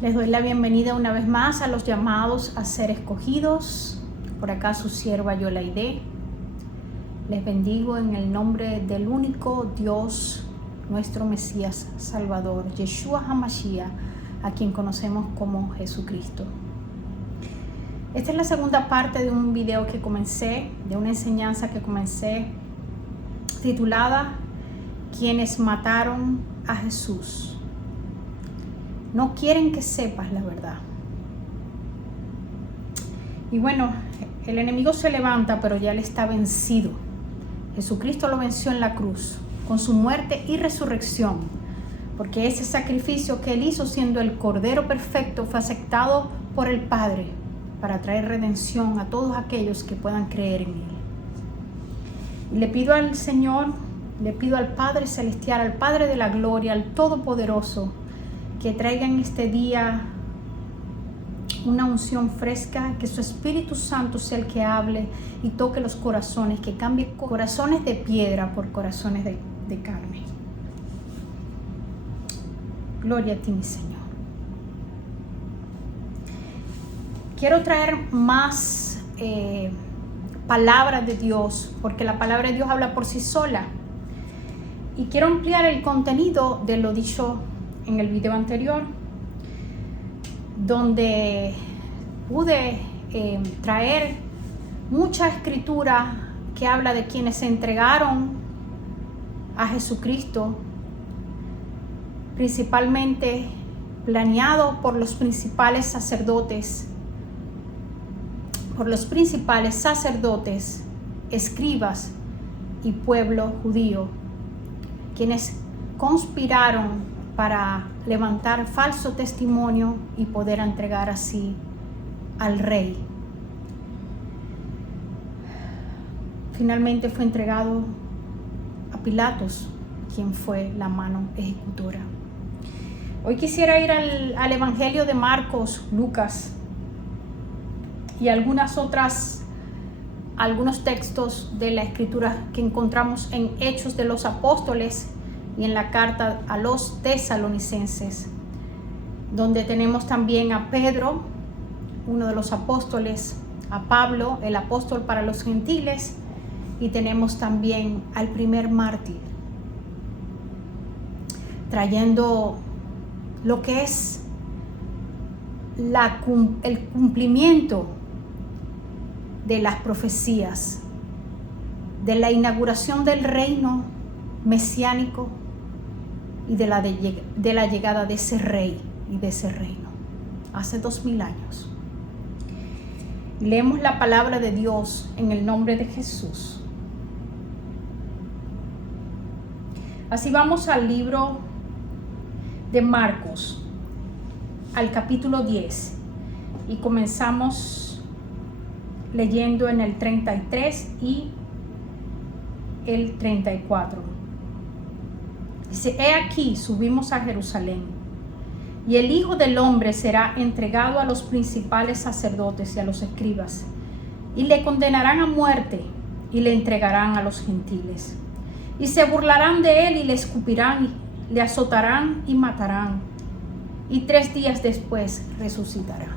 Les doy la bienvenida una vez más a los llamados a ser escogidos. Por acá su sierva Yolaide. Les bendigo en el nombre del único Dios, nuestro Mesías Salvador, Yeshua HaMashiach, a quien conocemos como Jesucristo. Esta es la segunda parte de un video que comencé, de una enseñanza que comencé, titulada Quienes mataron a Jesús. No quieren que sepas la verdad. Y bueno, el enemigo se levanta, pero ya él está vencido. Jesucristo lo venció en la cruz, con su muerte y resurrección, porque ese sacrificio que él hizo siendo el Cordero perfecto fue aceptado por el Padre para traer redención a todos aquellos que puedan creer en él. Y le pido al Señor, le pido al Padre Celestial, al Padre de la Gloria, al Todopoderoso, que traiga en este día una unción fresca, que su Espíritu Santo sea el que hable y toque los corazones, que cambie corazones de piedra por corazones de carne. Gloria a ti, mi Señor. Quiero traer más palabras de Dios, porque la palabra de Dios habla por sí sola. Y quiero ampliar el contenido de lo dicho en el video anterior, donde pude traer mucha escritura que habla de quienes se entregaron a Jesucristo, principalmente planeado por los principales sacerdotes, escribas y pueblo judío, quienes conspiraron para levantar falso testimonio y poder entregar así al rey. Finalmente fue entregado a Pilatos, quien fue la mano ejecutora. Hoy quisiera ir al Evangelio de Marcos, Lucas y algunos textos de la Escritura que encontramos en Hechos de los Apóstoles y en la carta a los tesalonicenses, donde tenemos también a Pedro, uno de los apóstoles, a Pablo, el apóstol para los gentiles, y tenemos también al primer mártir, trayendo lo que es el cumplimiento de las profecías, de la inauguración del reino mesiánico y de la llegada de ese rey y de ese reino hace 2000 años. Leemos la palabra de Dios en el nombre de Jesús. Así vamos al libro de Marcos, al capítulo 10, y comenzamos leyendo en el 33 y el 34. Dice: he aquí, subimos a Jerusalén, y el Hijo del Hombre será entregado a los principales sacerdotes y a los escribas, y le condenarán a muerte, y le entregarán a los gentiles. Y se burlarán de él, y le escupirán, le azotarán y matarán, y 3 días después resucitará.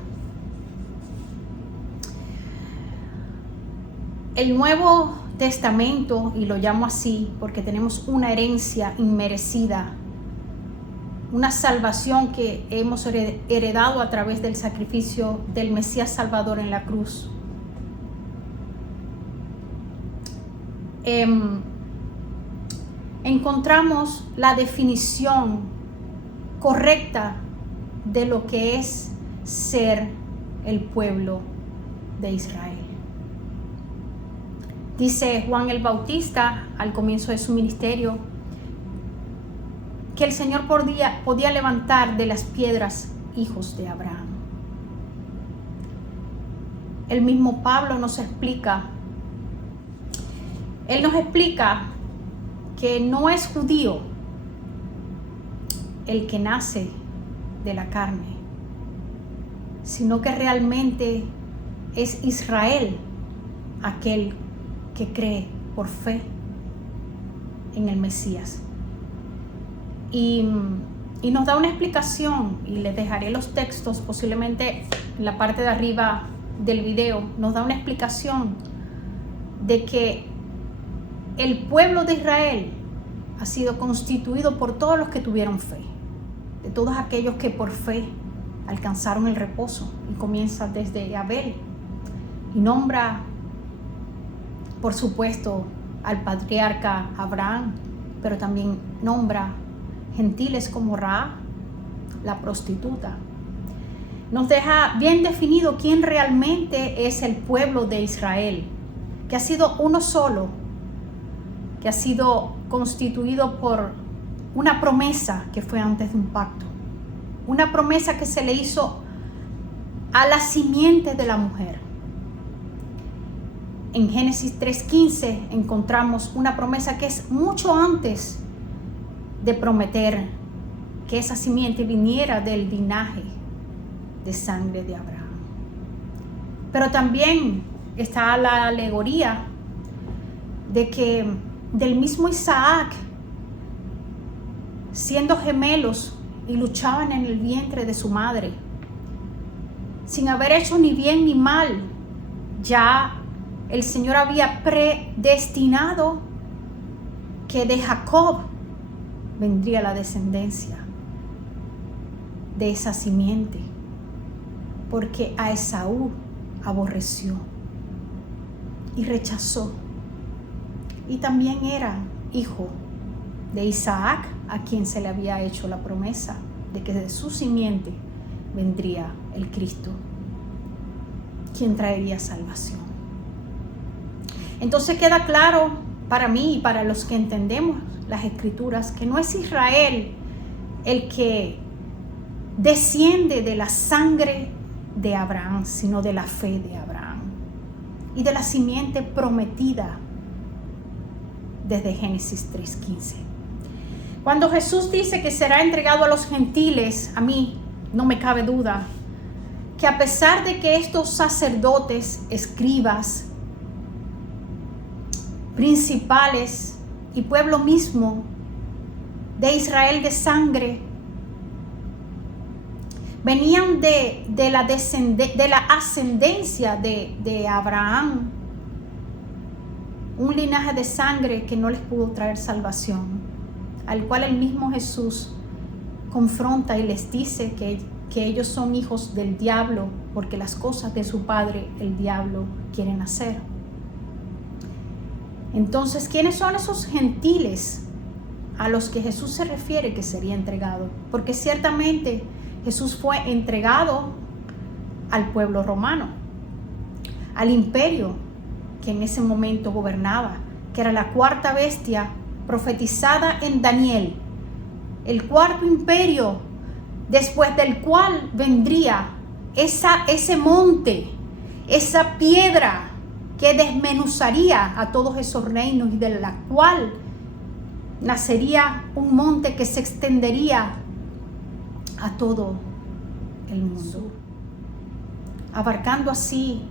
El Nuevo Testamento, y lo llamo así porque tenemos una herencia inmerecida, una salvación que hemos heredado a través del sacrificio del Mesías Salvador en la cruz. Encontramos la definición correcta de lo que es ser el pueblo de Israel. Dice Juan el Bautista al comienzo de su ministerio que el Señor podía levantar de las piedras hijos de Abraham. El mismo Pablo nos explica, él nos explica que no es judío el que nace de la carne, sino que realmente es Israel aquel que cree por fe en el Mesías. Y Y nos da una explicación, y les dejaré los textos posiblemente en la parte de arriba del video. Nos da una explicación de que el pueblo de Israel ha sido constituido por todos los que tuvieron fe, de todos aquellos que por fe alcanzaron el reposo, y comienza desde Abel y nombra, por supuesto, al patriarca Abraham, pero también nombra gentiles como Rahab, la prostituta. Nos deja bien definido quién realmente es el pueblo de Israel, que ha sido uno solo, que ha sido constituido por una promesa que fue antes de un pacto, una promesa que se le hizo a la simiente de la mujer. En Génesis 3:15 encontramos una promesa que es mucho antes de prometer que esa simiente viniera del linaje de sangre de Abraham. Pero también está la alegoría de que del mismo Isaac, siendo gemelos y luchaban en el vientre de su madre, sin haber hecho ni bien ni mal, ya el Señor había predestinado que de Jacob vendría la descendencia de esa simiente, porque a Esaú aborreció y rechazó, y también era hijo de Isaac, a quien se le había hecho la promesa de que de su simiente vendría el Cristo, quien traería salvación. Entonces queda claro para mí y para los que entendemos las Escrituras que no es Israel el que desciende de la sangre de Abraham, sino de la fe de Abraham y de la simiente prometida desde Génesis 3:15. Cuando Jesús dice que será entregado a los gentiles, a mí no me cabe duda que a pesar de que estos sacerdotes, escribas, principales y pueblo mismo de Israel de sangre venían de la ascendencia de Abraham, un linaje de sangre que no les pudo traer salvación, al cual el mismo Jesús confronta y les dice que ellos son hijos del diablo, porque las cosas de su padre, el diablo, quieren hacer. Entonces, ¿quiénes son esos gentiles a los que Jesús se refiere que sería entregado? Porque ciertamente Jesús fue entregado al pueblo romano, al imperio que en ese momento gobernaba, que era la cuarta bestia profetizada en Daniel, el cuarto imperio, después del cual vendría ese monte, esa piedra que desmenuzaría a todos esos reinos, y de la cual nacería un monte que se extendería a todo el mundo, abarcando así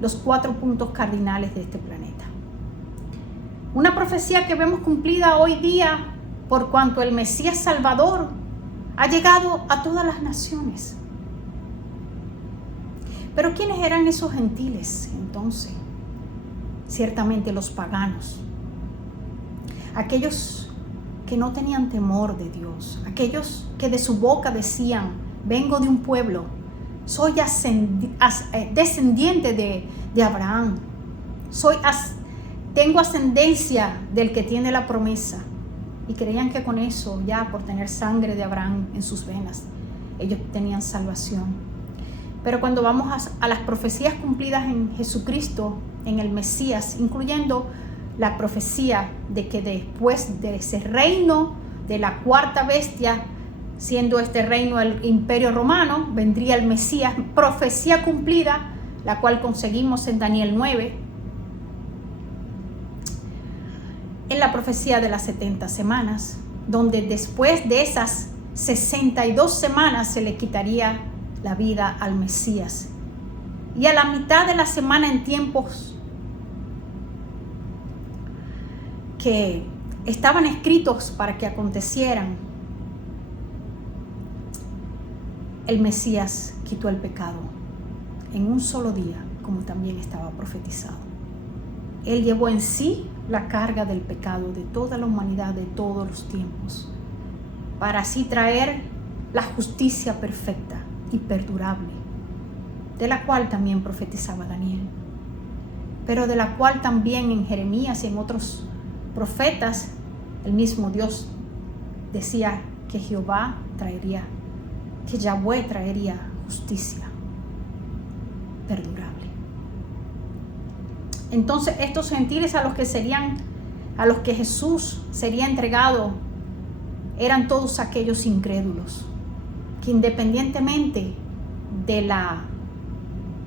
los 4 puntos cardinales de este planeta. Una profecía que vemos cumplida hoy día, por cuanto el Mesías Salvador ha llegado a todas las naciones. Pero ¿quiénes eran esos gentiles entonces? Ciertamente los paganos, aquellos que no tenían temor de Dios, aquellos que de su boca decían: vengo de un pueblo, soy descendiente de Abraham, tengo ascendencia del que tiene la promesa, y creían que con eso, ya por tener sangre de Abraham en sus venas, ellos tenían salvación. Pero cuando vamos a las profecías cumplidas en Jesucristo, en el Mesías, incluyendo la profecía de que después de ese reino de la cuarta bestia, siendo este reino el imperio romano, vendría el Mesías, profecía cumplida, la cual conseguimos en Daniel 9, en la profecía de las 70 semanas, donde después de esas 62 semanas se le quitaría la vida al Mesías. Y a la mitad de la semana, en tiempos que estaban escritos para que acontecieran, el Mesías quitó el pecado en un solo día, como también estaba profetizado. Él llevó en sí la carga del pecado de toda la humanidad de todos los tiempos, para así traer la justicia perfecta y perdurable, de la cual también profetizaba Daniel, pero de la cual también en Jeremías y en otros profetas el mismo Dios decía que Jehová traería, que Yahweh traería justicia perdurable. Entonces estos gentiles a los que Jesús sería entregado eran todos aquellos incrédulos que, independientemente de la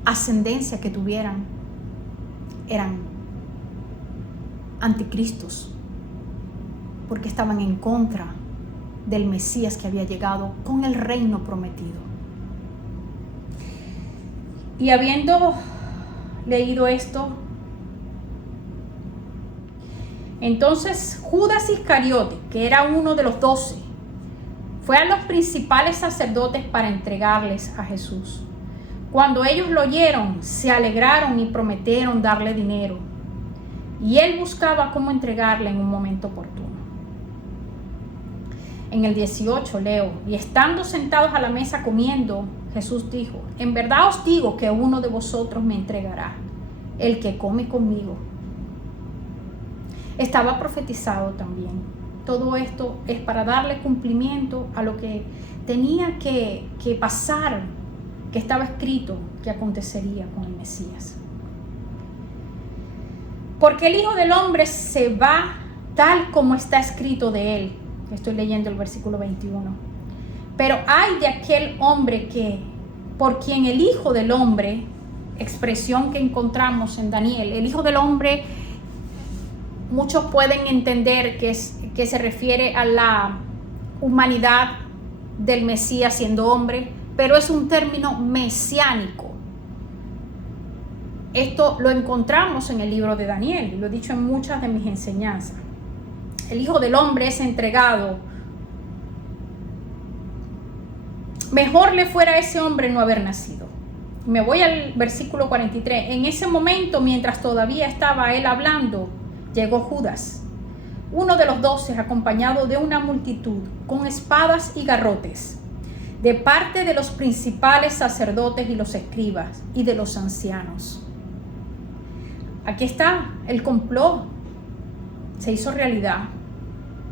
ascendencia que tuvieran, eran anticristos, porque estaban en contra del Mesías que había llegado con el reino prometido. Y habiendo leído esto, entonces Judas Iscariote, que era uno de los 12, fue a los principales sacerdotes para entregarles a Jesús. Cuando ellos lo oyeron, se alegraron y prometieron darle dinero. Y él buscaba cómo entregarle en un momento oportuno. En el 18 leo: y estando sentados a la mesa comiendo, Jesús dijo: en verdad os digo que uno de vosotros me entregará, el que come conmigo. Estaba profetizado también. Todo esto es para darle cumplimiento a lo que tenía que pasar, que estaba escrito que acontecería con el Mesías. Porque el Hijo del Hombre se va tal como está escrito de él. Estoy leyendo el versículo 21. Pero ay de aquel hombre que, por quien el Hijo del Hombre, expresión que encontramos en Daniel, el Hijo del Hombre, muchos pueden entender que se refiere a la humanidad del Mesías siendo hombre, pero es un término mesiánico. Esto lo encontramos en el libro de Daniel, y lo he dicho en muchas de mis enseñanzas. El Hijo del Hombre es entregado. Mejor le fuera a ese hombre no haber nacido. Me voy al versículo 43. En ese momento, mientras todavía estaba él hablando, llegó Judas, uno de los 12, acompañado de una multitud, con espadas y garrotes, de parte de los principales sacerdotes y los escribas y de los ancianos. Aquí está el complot. Se hizo realidad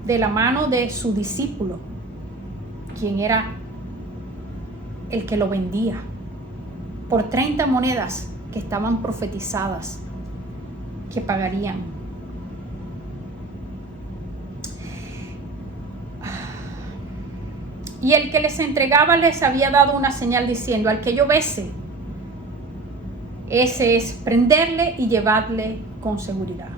de la mano de su discípulo, quien era el que lo vendía, por 30 monedas que estaban profetizadas que pagarían. Y el que les entregaba les había dado una señal diciendo: al que yo bese, ese es prenderle y llevarle con seguridad.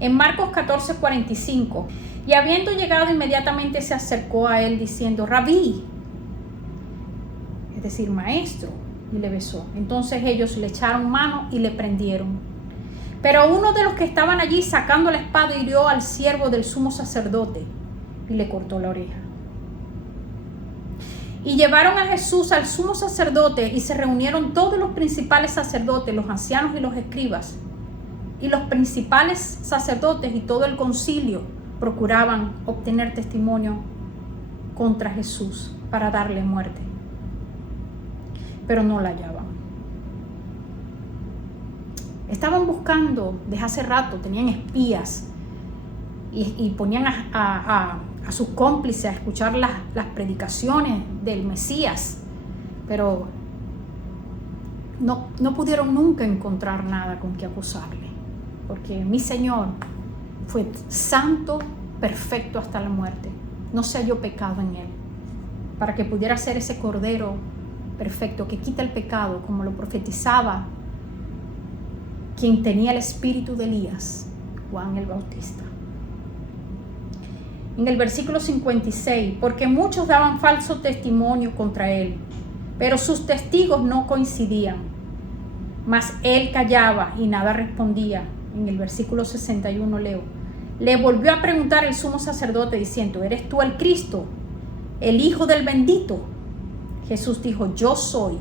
En Marcos 14:45, y habiendo llegado inmediatamente se acercó a él diciendo: Rabí, es decir, maestro, y le besó. Entonces ellos le echaron mano y le prendieron. Pero uno de los que estaban allí, sacando la espada, hirió al siervo del sumo sacerdote y le cortó la oreja. Y llevaron a Jesús al sumo sacerdote, y se reunieron todos los principales sacerdotes, los ancianos y los escribas. Y los principales sacerdotes y todo el concilio procuraban obtener testimonio contra Jesús para darle muerte, pero no la hallaban. Estaban buscando desde hace rato, tenían espías y ponían a sus cómplices a escuchar las predicaciones del Mesías, pero no pudieron nunca encontrar nada con que acusarle, porque mi Señor fue santo, perfecto hasta la muerte, no se halló pecado en él, para que pudiera ser ese cordero perfecto que quita el pecado, como lo profetizaba quien tenía el espíritu de Elías, Juan el Bautista. En el versículo 56, porque muchos daban falso testimonio contra él, pero sus testigos no coincidían, mas él callaba y nada respondía. En el versículo 61 leo: le volvió a preguntar el sumo sacerdote diciendo: ¿eres tú el Cristo, el Hijo del bendito? Jesús dijo: yo soy.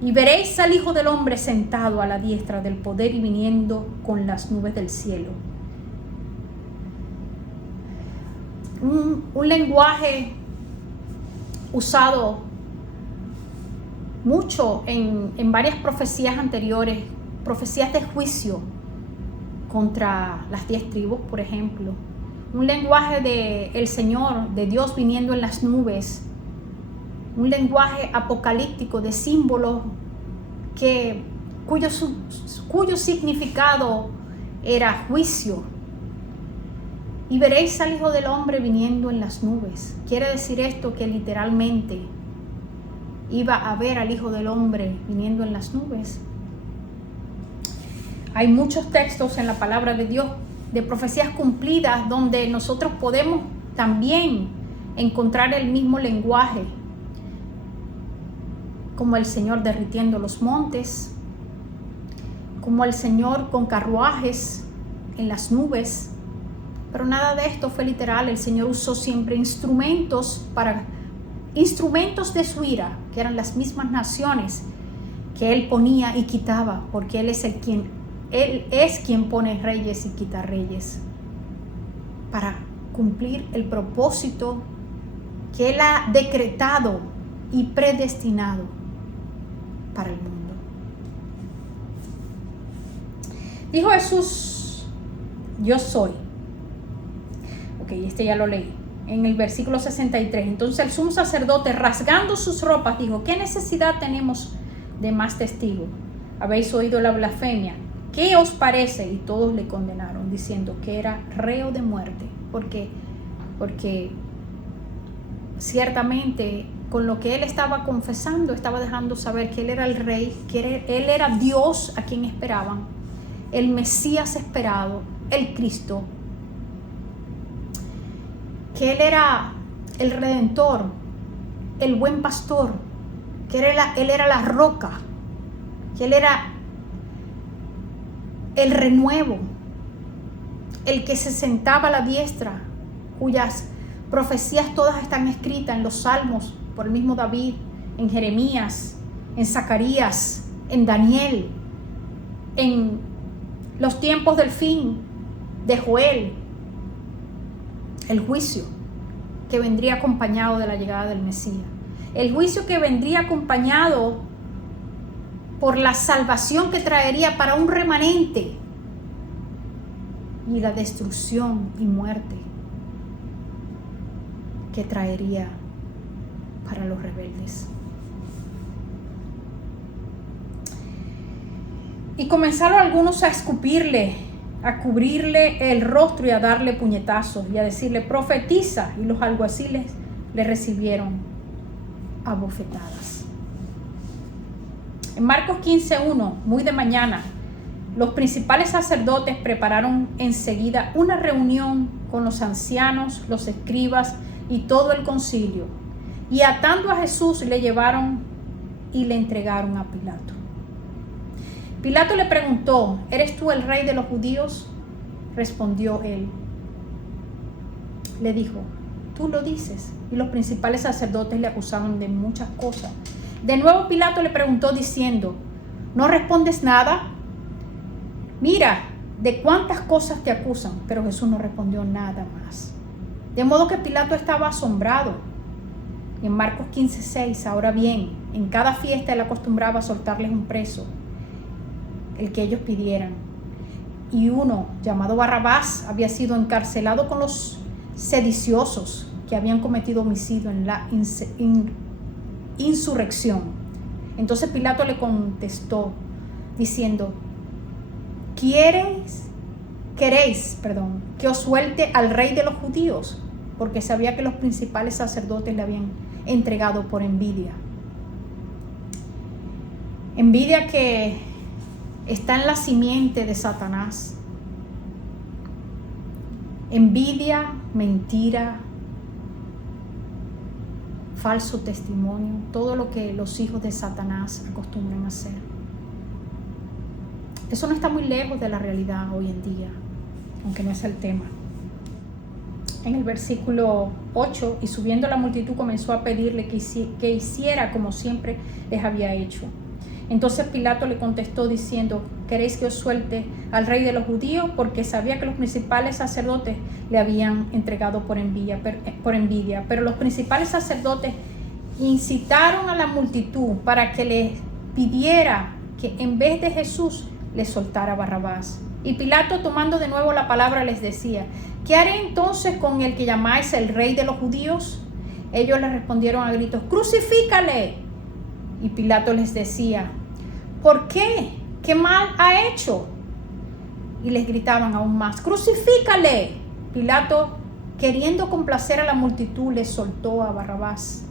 Y veréis al Hijo del Hombre sentado a la diestra del poder y viniendo con las nubes del cielo. Un lenguaje usado mucho en varias profecías anteriores, profecías de juicio contra las 10 tribus, por ejemplo. Un lenguaje de el Señor, de Dios viniendo en las nubes. Un lenguaje apocalíptico de símbolos cuyo significado era juicio. Y veréis al Hijo del Hombre viniendo en las nubes. Quiere decir esto que literalmente iba a ver al Hijo del Hombre viniendo en las nubes. Hay muchos textos en la palabra de Dios de profecías cumplidas donde nosotros podemos también encontrar el mismo lenguaje, como el Señor derritiendo los montes, como el Señor con carruajes en las nubes. Pero nada de esto fue literal. El Señor usó siempre instrumentos de su ira, que eran las mismas naciones que Él ponía y quitaba, porque Él es quien pone reyes y quita reyes, para cumplir el propósito que Él ha decretado y predestinado para el mundo. Dijo Jesús: yo soy. Ok, este ya lo leí. En el versículo 63. Entonces el sumo sacerdote, rasgando sus ropas, dijo: ¿qué necesidad tenemos de más testigos? ¿Habéis oído la blasfemia? ¿Qué os parece? Y todos le condenaron, diciendo que era reo de muerte. Porque ciertamente con lo que él estaba confesando, estaba dejando saber que él era el rey, que él era Dios a quien esperaban, el Mesías esperado, el Cristo, que él era el Redentor, el buen pastor, que él era la roca, que él era el renuevo, el que se sentaba a la diestra, cuyas profecías todas están escritas en los Salmos por el mismo David, en Jeremías, en Zacarías, en Daniel, en los tiempos del fin de Joel. El juicio que vendría acompañado de la llegada del Mesías. El juicio que vendría acompañado por la salvación que traería para un remanente. Y la destrucción y muerte que traería para los rebeldes. Y comenzaron algunos a escupirle, a cubrirle el rostro y a darle puñetazos y a decirle: profetiza. Y los alguaciles le recibieron a bofetadas. En Marcos 15:1, muy de mañana, los principales sacerdotes prepararon enseguida una reunión con los ancianos, los escribas y todo el concilio. Y atando a Jesús le llevaron y le entregaron a Pilato. Pilato le preguntó: ¿eres tú el rey de los judíos? Respondió él. Le dijo: tú lo dices. Y los principales sacerdotes le acusaban de muchas cosas. De nuevo Pilato le preguntó diciendo: ¿no respondes nada? Mira, ¿de cuántas cosas te acusan? Pero Jesús no respondió nada más. De modo que Pilato estaba asombrado. En Marcos 15:6, ahora bien, en cada fiesta él acostumbraba a soltarles un preso, el que ellos pidieran. Y uno, llamado Barrabás, había sido encarcelado con los sediciosos que habían cometido homicidio en la insurrección. Entonces Pilato le contestó diciendo: ¿Queréis que os suelte al rey de los judíos? Porque sabía que los principales sacerdotes le habían entregado por envidia. Envidia que está en la simiente de Satanás. Envidia, mentira, falso testimonio, todo lo que los hijos de Satanás acostumbran a hacer. Eso no está muy lejos de la realidad hoy en día. aunque no es el tema. En el versículo 8, y subiendo la multitud comenzó a pedirle que hiciera como siempre les había hecho. Entonces Pilato le contestó diciendo: ¿queréis que os suelte al rey de los judíos? Porque sabía que los principales sacerdotes le habían entregado por envidia. Pero los principales sacerdotes incitaron a la multitud para que le pidiera que en vez de Jesús le soltara a Barrabás. Y Pilato, tomando de nuevo la palabra, les decía: ¿qué haré entonces con el que llamáis el rey de los judíos? Ellos le respondieron a gritos: ¡crucifícale! Y Pilato les decía: ¿por qué? ¿Qué mal ha hecho? Y les gritaban aún más: ¡crucifícale! Pilato, queriendo complacer a la multitud, le soltó a Barrabás.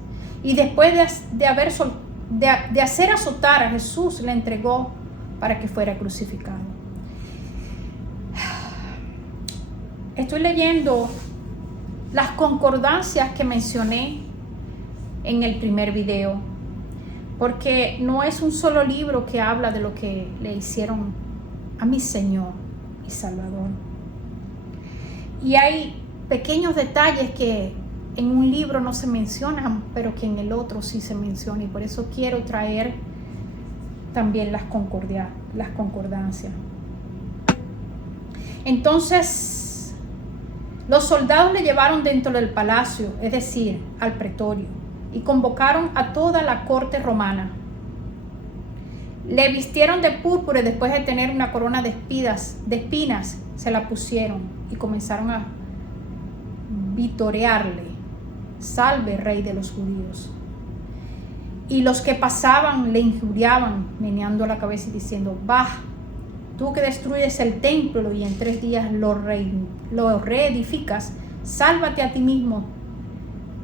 Y después de hacer azotar a Jesús, le entregó para que fuera crucificado. Estoy leyendo las concordancias que mencioné en el primer video, porque no es un solo libro que habla de lo que le hicieron a mi Señor y Salvador. Y hay pequeños detalles que en un libro no se mencionan, pero que en el otro sí se menciona, y por eso quiero traer también las concordancias. Entonces, los soldados le llevaron dentro del palacio, es decir, al pretorio, y convocaron a toda la corte romana. Le vistieron de púrpura y después de tener una corona de espinas, se la pusieron y comenzaron a vitorearle: salve, rey de los judíos. Y los que pasaban le injuriaban, meneando la cabeza y diciendo: bah, tú que destruyes el templo y en 3 días lo reedificas, sálvate a ti mismo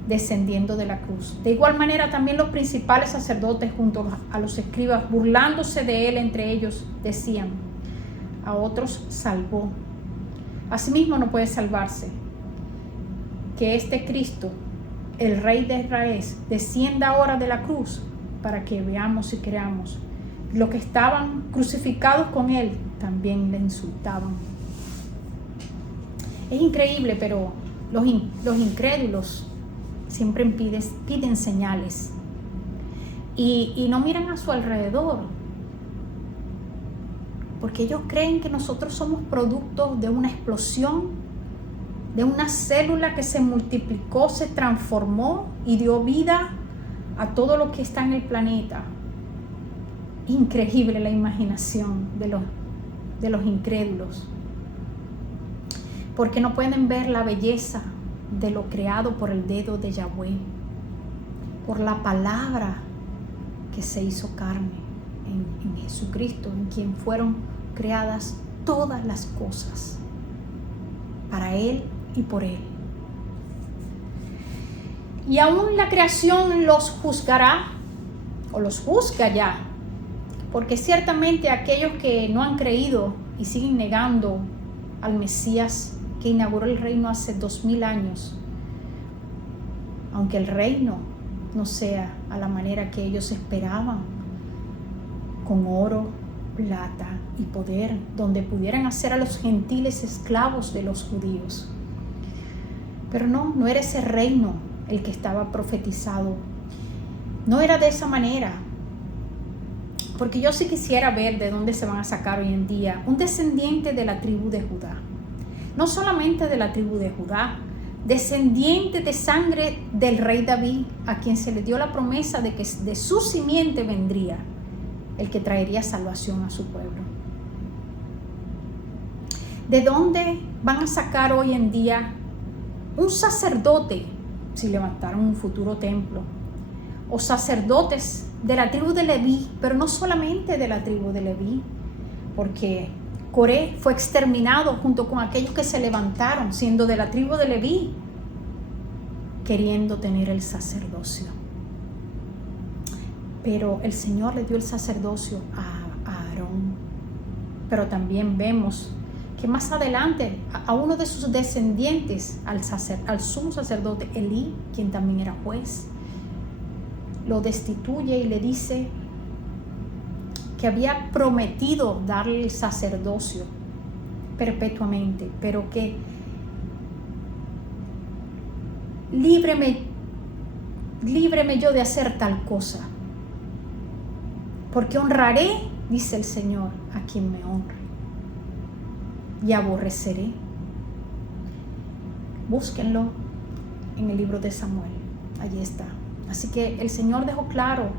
descendiendo de la cruz. De igual manera también los principales sacerdotes junto a los escribas, burlándose de él entre ellos, decían: a otros salvó, asimismo no puede salvarse. Que este Cristo, el Rey de Israel, descienda ahora de la cruz para que veamos y creamos. Los que estaban crucificados con él también le insultaban. Es increíble, pero los incrédulos siempre piden señales y no miran a su alrededor, porque ellos creen que nosotros somos producto de una explosión, de una célula que se multiplicó, se transformó y dio vida a todo lo que está en el planeta. Increíble la imaginación de los incrédulos, porque no pueden ver la belleza de lo creado por el dedo de Yahweh, por la palabra que se hizo carne en Jesucristo, en quien fueron creadas todas las cosas, para Él y por Él. Y aún la creación los juzgará, o los juzga ya, porque ciertamente aquellos que no han creído y siguen negando al Mesías que inauguró el reino hace 2000 años, aunque el reino no sea a la manera que ellos esperaban, con oro, plata y poder, donde pudieran hacer a los gentiles esclavos de los judíos. Pero no era ese reino el que estaba profetizado. No era de esa manera. Porque yo sí quisiera ver de dónde se van a sacar hoy en día un descendiente de la tribu de Judá. No solamente de la tribu de Judá, descendiente de sangre del rey David, a quien se le dio la promesa de que de su simiente vendría el que traería salvación a su pueblo. ¿De dónde van a sacar hoy en día un sacerdote si levantaron un futuro templo? O sacerdotes de la tribu de Leví, pero no solamente de la tribu de Leví, porque Coré fue exterminado junto con aquellos que se levantaron siendo de la tribu de Leví, queriendo tener el sacerdocio. Pero el Señor le dio el sacerdocio a Aarón. Pero también vemos que más adelante a uno de sus descendientes, al sumo sacerdote Elí, quien también era juez, lo destituye y le dice que había prometido darle el sacerdocio perpetuamente, pero que líbreme yo de hacer tal cosa, porque honraré, dice el Señor, a quien me honre, y aborreceré. Búsquenlo en el libro de Samuel, allí está. Así que el Señor dejó claro,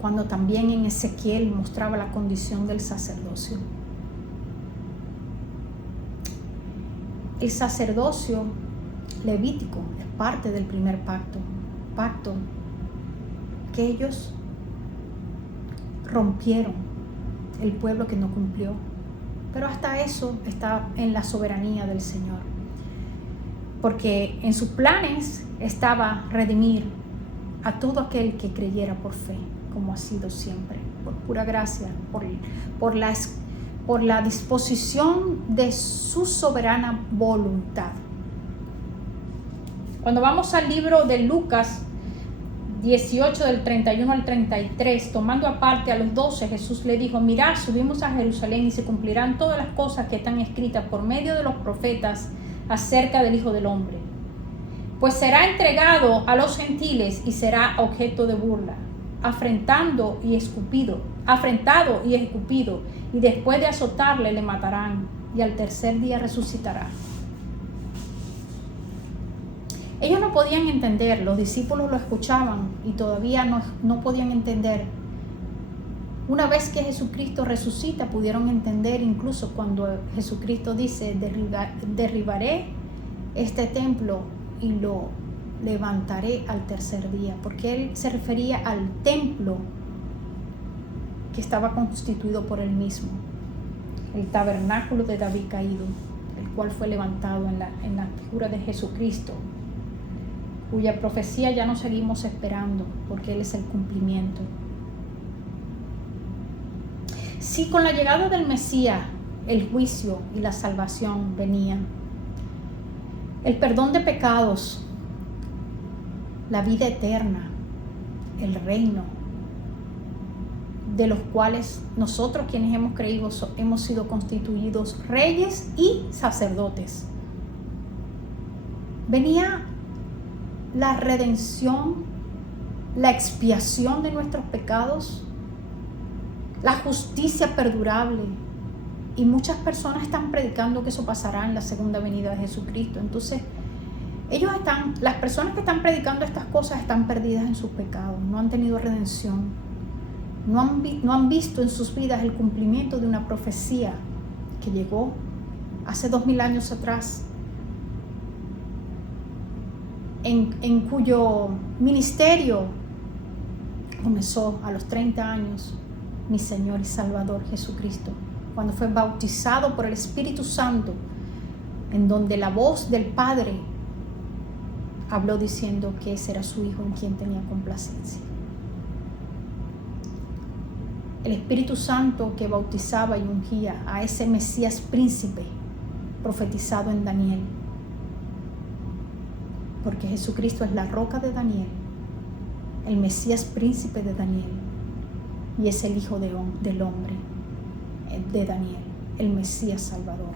cuando también en Ezequiel mostraba la condición del sacerdocio. El sacerdocio levítico es parte del primer pacto que ellos rompieron, el pueblo que no cumplió. Pero hasta eso está en la soberanía del Señor, porque en sus planes estaba redimir a todo aquel que creyera por fe, como ha sido siempre, por pura gracia, por la disposición de su soberana voluntad. Cuando vamos al libro de Lucas 18, del 31 al 33, tomando aparte a los 12, Jesús le dijo: mirad, subimos a Jerusalén y se cumplirán todas las cosas que están escritas por medio de los profetas acerca del Hijo del Hombre. Pues será entregado a los gentiles y será objeto de burla, afrentado y escupido, y después de azotarle le matarán, y al tercer día resucitará. Ellos no podían entender, los discípulos lo escuchaban y todavía no podían entender. Una vez que Jesucristo resucita, pudieron entender, incluso cuando Jesucristo dice: derribaré este templo y lo levantaré al tercer día, porque él se refería al templo que estaba constituido por él mismo, el tabernáculo de David caído, el cual fue levantado en la figura de Jesucristo, cuya profecía ya no seguimos esperando, porque él es el cumplimiento. Si con la llegada del Mesías el juicio y la salvación venían, el perdón de pecados, la vida eterna, el reino, de los cuales nosotros, quienes hemos creído, hemos sido constituidos reyes y sacerdotes. Venía la redención, la expiación de nuestros pecados, la justicia perdurable. Y muchas personas están predicando que eso pasará en la segunda venida de Jesucristo. Entonces, las personas que están predicando estas cosas están perdidas en sus pecados, no han tenido redención, no han visto en sus vidas el cumplimiento de una profecía que llegó hace 2000 años atrás, en cuyo ministerio comenzó a los 30 años mi Señor y Salvador Jesucristo, cuando fue bautizado por el Espíritu Santo, en donde la voz del Padre habló diciendo que ese era su Hijo en quien tenía complacencia. El Espíritu Santo que bautizaba y ungía a ese Mesías príncipe profetizado en Daniel, porque Jesucristo es la roca de Daniel, el Mesías príncipe de Daniel, y es el Hijo del hombre de Daniel, el Mesías Salvador.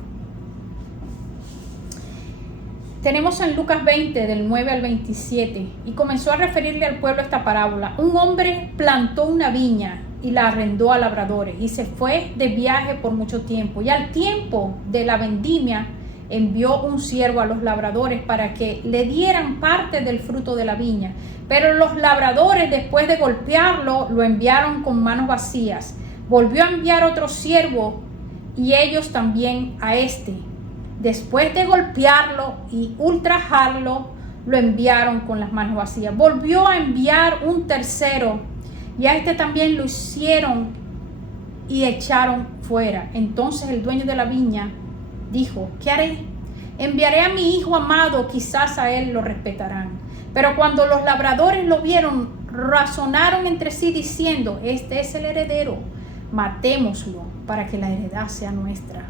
Tenemos en Lucas 20, del 9 al 27, y comenzó a referirle al pueblo esta parábola. Un hombre plantó una viña y la arrendó a labradores, y se fue de viaje por mucho tiempo. Y al tiempo de la vendimia envió un siervo a los labradores para que le dieran parte del fruto de la viña. Pero los labradores, después de golpearlo, lo enviaron con manos vacías. Volvió a enviar otro siervo, y ellos también a este. Después de golpearlo y ultrajarlo, lo enviaron con las manos vacías. Volvió a enviar un tercero, y a este también lo hicieron y echaron fuera. Entonces el dueño de la viña dijo: ¿qué haré? Enviaré a mi hijo amado, quizás a él lo respetarán. Pero cuando los labradores lo vieron, razonaron entre sí diciendo: este es el heredero, matémoslo para que la heredad sea nuestra.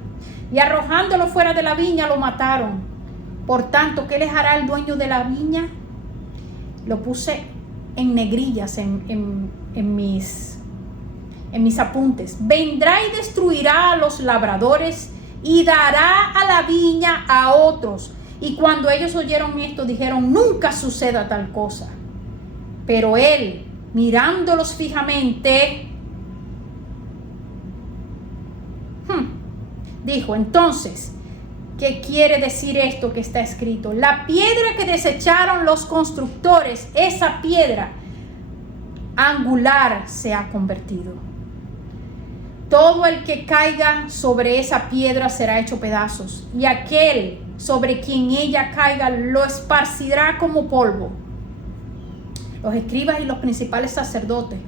Y arrojándolo fuera de la viña lo mataron. Por tanto, ¿qué les hará el dueño de la viña? Lo puse en negrillas en en mis apuntes, vendrá y destruirá a los labradores y dará a la viña a otros. Y cuando ellos oyeron esto, dijeron, nunca suceda tal cosa. Pero él, mirándolos fijamente, dijo, entonces, ¿qué quiere decir esto que está escrito? La piedra que desecharon los constructores, esa piedra angular se ha convertido. Todo el que caiga sobre esa piedra será hecho pedazos, y aquel sobre quien ella caiga lo esparcirá como polvo. Los escribas y los principales sacerdotes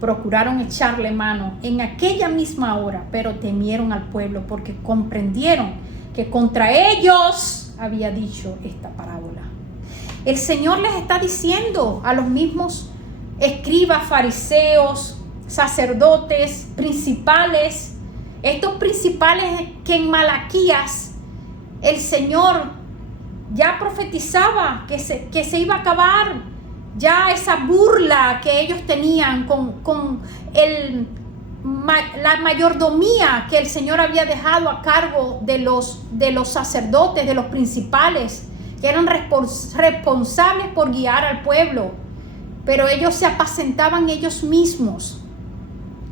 procuraron echarle mano en aquella misma hora, pero temieron al pueblo porque comprendieron que contra ellos había dicho esta parábola. El Señor les está diciendo a los mismos escribas, fariseos, sacerdotes, principales, estos principales que en Malaquías el Señor ya profetizaba que se iba a acabar ya esa burla que ellos tenían con la mayordomía que el Señor había dejado a cargo de los sacerdotes, de los principales, que eran responsables por guiar al pueblo, pero ellos se apacentaban ellos mismos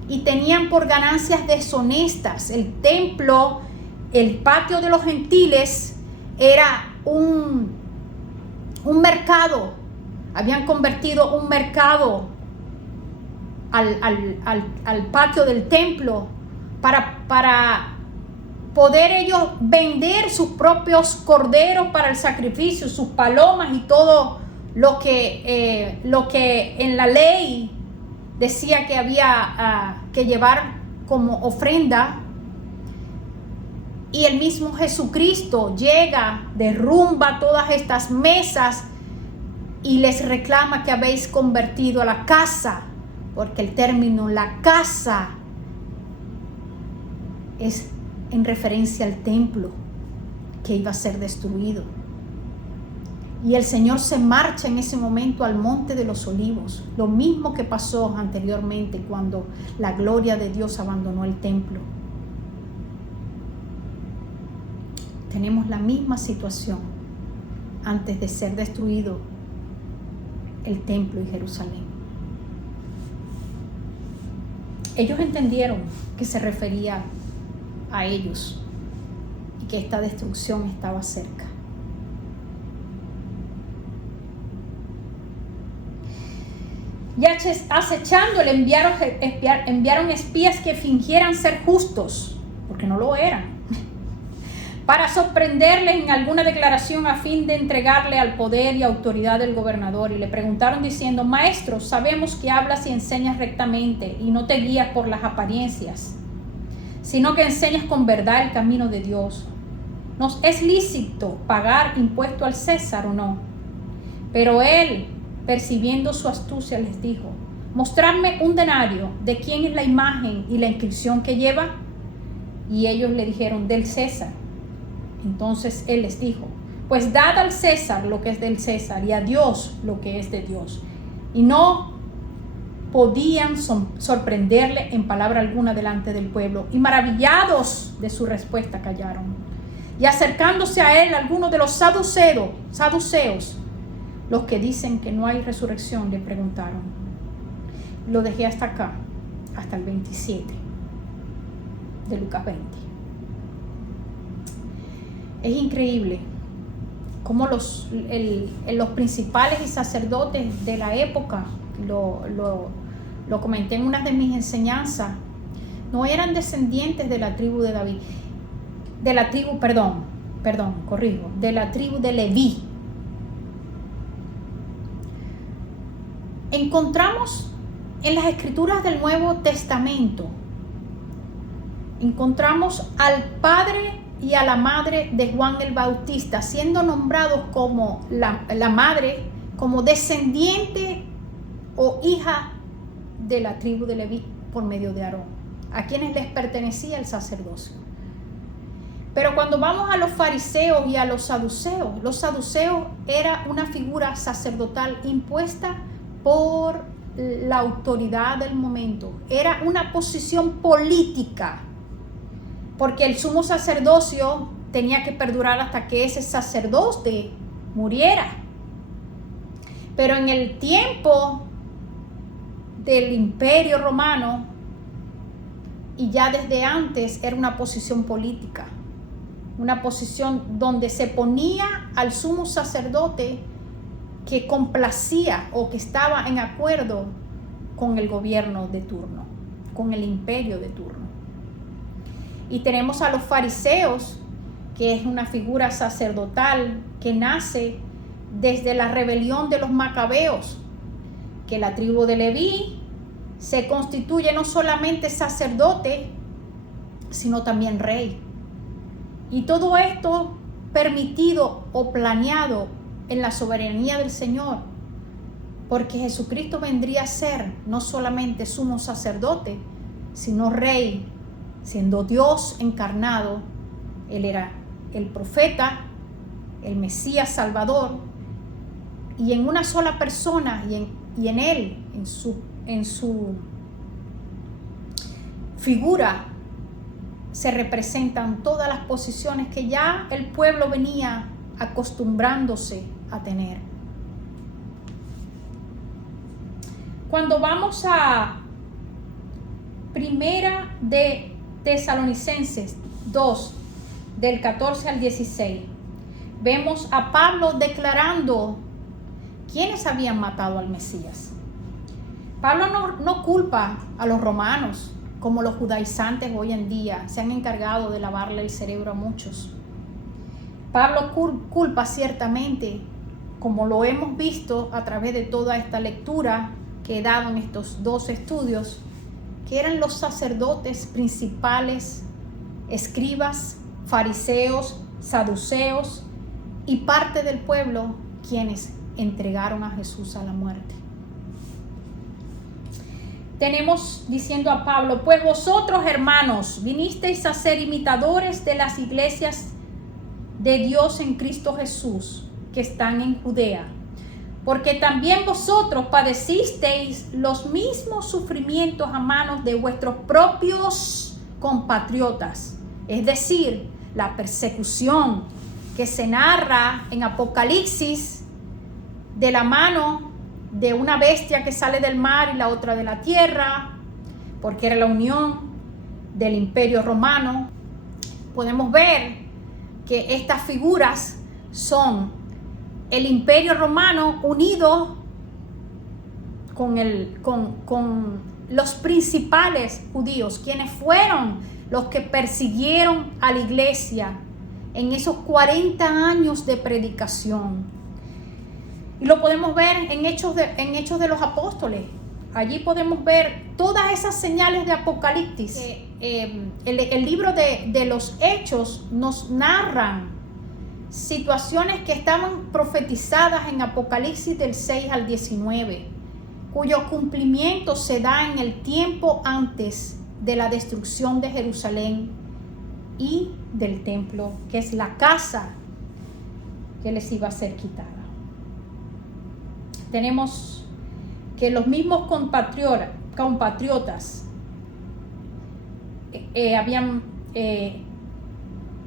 y tenían por ganancias deshonestas. El templo, el patio de los gentiles, era un mercado. Habían convertido un mercado al patio del templo para poder ellos vender sus propios corderos para el sacrificio, sus palomas y todo lo que en la ley decía que había que llevar como ofrenda. Y el mismo Jesucristo llega, derrumba todas estas mesas y les reclama que habéis convertido a la casa, porque el término la casa es en referencia al templo que iba a ser destruido. Y el Señor se marcha en ese momento al Monte de los Olivos, lo mismo que pasó anteriormente cuando la gloria de Dios abandonó el templo. Tenemos la misma situación antes de ser destruido el templo y Jerusalén. Ellos entendieron que se refería a ellos y que esta destrucción estaba cerca. Y acechándole enviaron espías que fingieran ser justos, porque no lo eran, para sorprenderle en alguna declaración a fin de entregarle al poder y autoridad del gobernador. Y le preguntaron diciendo, Maestro, sabemos que hablas y enseñas rectamente y no te guías por las apariencias, sino que enseñas con verdad el camino de Dios. ¿Nos es lícito pagar impuesto al César o no? Pero él, percibiendo su astucia, les dijo, mostradme un denario, ¿de quién es la imagen y la inscripción que lleva? Y ellos le dijeron, del César. Entonces él les dijo, pues dad al César lo que es del César y a Dios lo que es de Dios. Y no podían sorprenderle en palabra alguna delante del pueblo, y maravillados de su respuesta callaron. Y acercándose a él algunos de los saduceos, los que dicen que no hay resurrección, le preguntaron. Lo dejé hasta acá, hasta el 27 de Lucas 20. Es increíble cómo los principales y sacerdotes de la época, lo comenté en una de mis enseñanzas, no eran descendientes de la tribu de David, de la tribu de Leví. Encontramos en las escrituras del Nuevo Testamento, encontramos al padre y a la madre de Juan el Bautista siendo nombrados como la madre, como descendiente o hija de la tribu de Leví por medio de Aarón, a quienes les pertenecía el sacerdocio. Pero cuando vamos a los fariseos y a los saduceos era una figura sacerdotal impuesta por la autoridad del momento, era una posición política, porque el sumo sacerdocio tenía que perdurar hasta que ese sacerdote muriera. Pero en el tiempo del Imperio Romano, y ya desde antes, era una posición política, una posición donde se ponía al sumo sacerdote que complacía o que estaba en acuerdo con el gobierno de turno, con el imperio de turno. Y tenemos a los fariseos, que es una figura sacerdotal que nace desde la rebelión de los macabeos, que la tribu de Leví se constituye no solamente sacerdote, sino también rey. Y todo esto permitido o planeado en la soberanía del Señor, porque Jesucristo vendría a ser no solamente sumo sacerdote, sino rey, siendo Dios encarnado. Él era el profeta, el Mesías Salvador, y en una sola persona, y en él, en su figura, se representan todas las posiciones que ya el pueblo venía acostumbrándose a tener. Cuando vamos a Primera de Tesalonicenses 2, del 14 al 16, vemos a Pablo declarando quiénes habían matado al Mesías. Pablo no culpa a los romanos, como los judaizantes hoy en día se han encargado de lavarle el cerebro a muchos. Pablo culpa ciertamente, como lo hemos visto a través de toda esta lectura que he dado en estos 2 estudios, que eran los sacerdotes principales, escribas, fariseos, saduceos y parte del pueblo quienes entregaron a Jesús a la muerte. Tenemos diciendo a Pablo: pues vosotros, hermanos, vinisteis a ser imitadores de las iglesias de Dios en Cristo Jesús, que están en Judea, porque también vosotros padecisteis los mismos sufrimientos a manos de vuestros propios compatriotas, es decir, la persecución que se narra en Apocalipsis de la mano de una bestia que sale del mar y la otra de la tierra, porque era la unión del Imperio Romano. Podemos ver que estas figuras son el Imperio Romano unido con los principales judíos, quienes fueron los que persiguieron a la iglesia en esos 40 años de predicación. Y lo podemos ver en Hechos de los Apóstoles. Allí podemos ver todas esas señales de Apocalipsis. El libro de los Hechos nos narran situaciones que estaban profetizadas en Apocalipsis del 6 al 19, cuyo cumplimiento se da en el tiempo antes de la destrucción de Jerusalén y del templo, que es la casa que les iba a ser quitada. Tenemos que los mismos compatriotas habían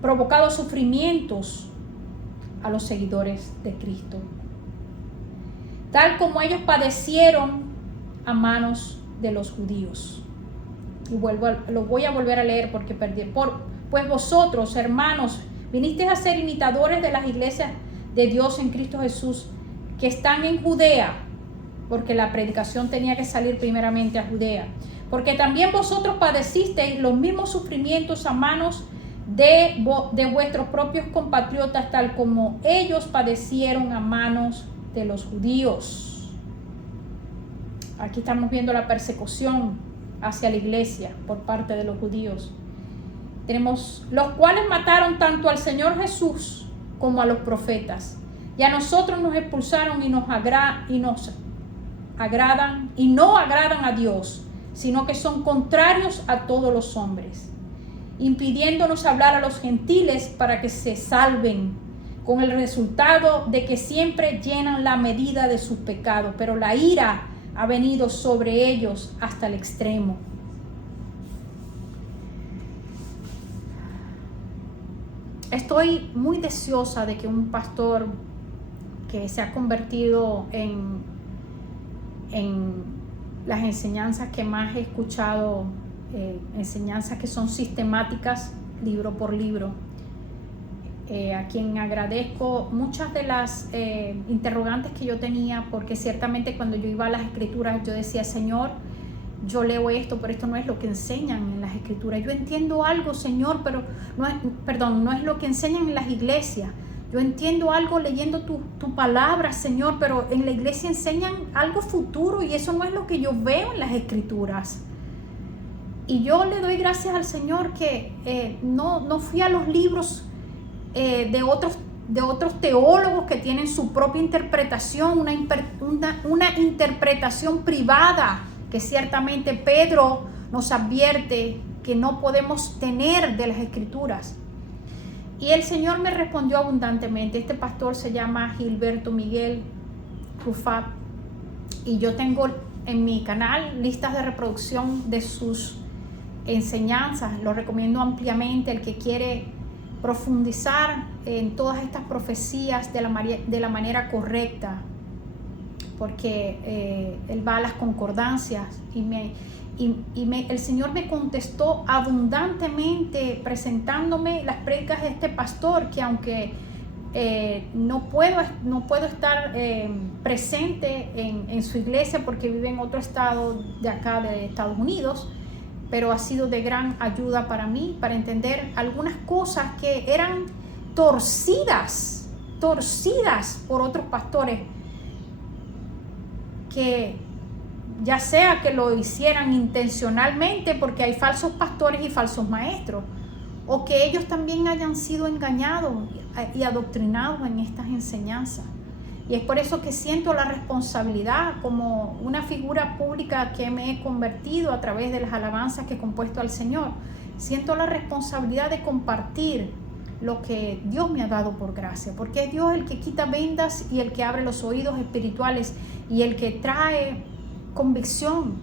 provocado sufrimientos a los seguidores de Cristo, tal como ellos padecieron a manos de los judíos. Y lo voy a volver a leer porque perdí. Pues vosotros, hermanos, vinisteis a ser imitadores de las iglesias de Dios en Cristo Jesús, que están en Judea, porque la predicación tenía que salir primeramente a Judea, porque también vosotros padecisteis los mismos sufrimientos a manos de vuestros propios compatriotas, tal como ellos padecieron a manos de los judíos. Aquí estamos viendo la persecución hacia la iglesia por parte de los judíos. Tenemos los cuales mataron tanto al Señor Jesús como a los profetas, y a nosotros nos expulsaron y no agradan a Dios, sino que son contrarios a todos los hombres, impidiéndonos hablar a los gentiles para que se salven, con el resultado de que siempre llenan la medida de sus pecados. Pero la ira ha venido sobre ellos hasta el extremo. Estoy muy deseosa de que un pastor que se ha convertido en las enseñanzas que más he escuchado, enseñanzas que son sistemáticas, libro por libro, a quien agradezco muchas de las interrogantes que yo tenía, porque ciertamente cuando yo iba a las escrituras yo decía, Señor, yo leo esto, pero esto no es lo que enseñan en las escrituras. Yo entiendo algo, Señor, pero no es lo que enseñan en las iglesias. Yo entiendo algo leyendo tu palabra, Señor, pero en la iglesia enseñan algo futuro y eso no es lo que yo veo en las escrituras. Y yo le doy gracias al Señor que no fui a los libros de otros teólogos que tienen su propia interpretación, una interpretación privada, que ciertamente Pedro nos advierte que no podemos tener de las escrituras. Y el Señor me respondió abundantemente. Este pastor se llama Gilberto Miguel Rufat y yo tengo en mi canal listas de reproducción de sus enseñanzas. Lo recomiendo ampliamente el que quiere profundizar en todas estas profecías de la manera correcta, porque él va a las concordancias el Señor me contestó abundantemente presentándome las prédicas de este pastor, que aunque no puedo estar presente en su iglesia porque vive en otro estado de acá de Estados Unidos, pero ha sido de gran ayuda para mí, para entender algunas cosas que eran torcidas por otros pastores, que ya sea que lo hicieran intencionalmente porque hay falsos pastores y falsos maestros, o que ellos también hayan sido engañados y adoctrinados en estas enseñanzas. Y es por eso que siento la responsabilidad como una figura pública que me he convertido a través de las alabanzas que he compuesto al Señor. Siento la responsabilidad de compartir lo que Dios me ha dado por gracia, porque es Dios el que quita vendas y el que abre los oídos espirituales y el que trae convicción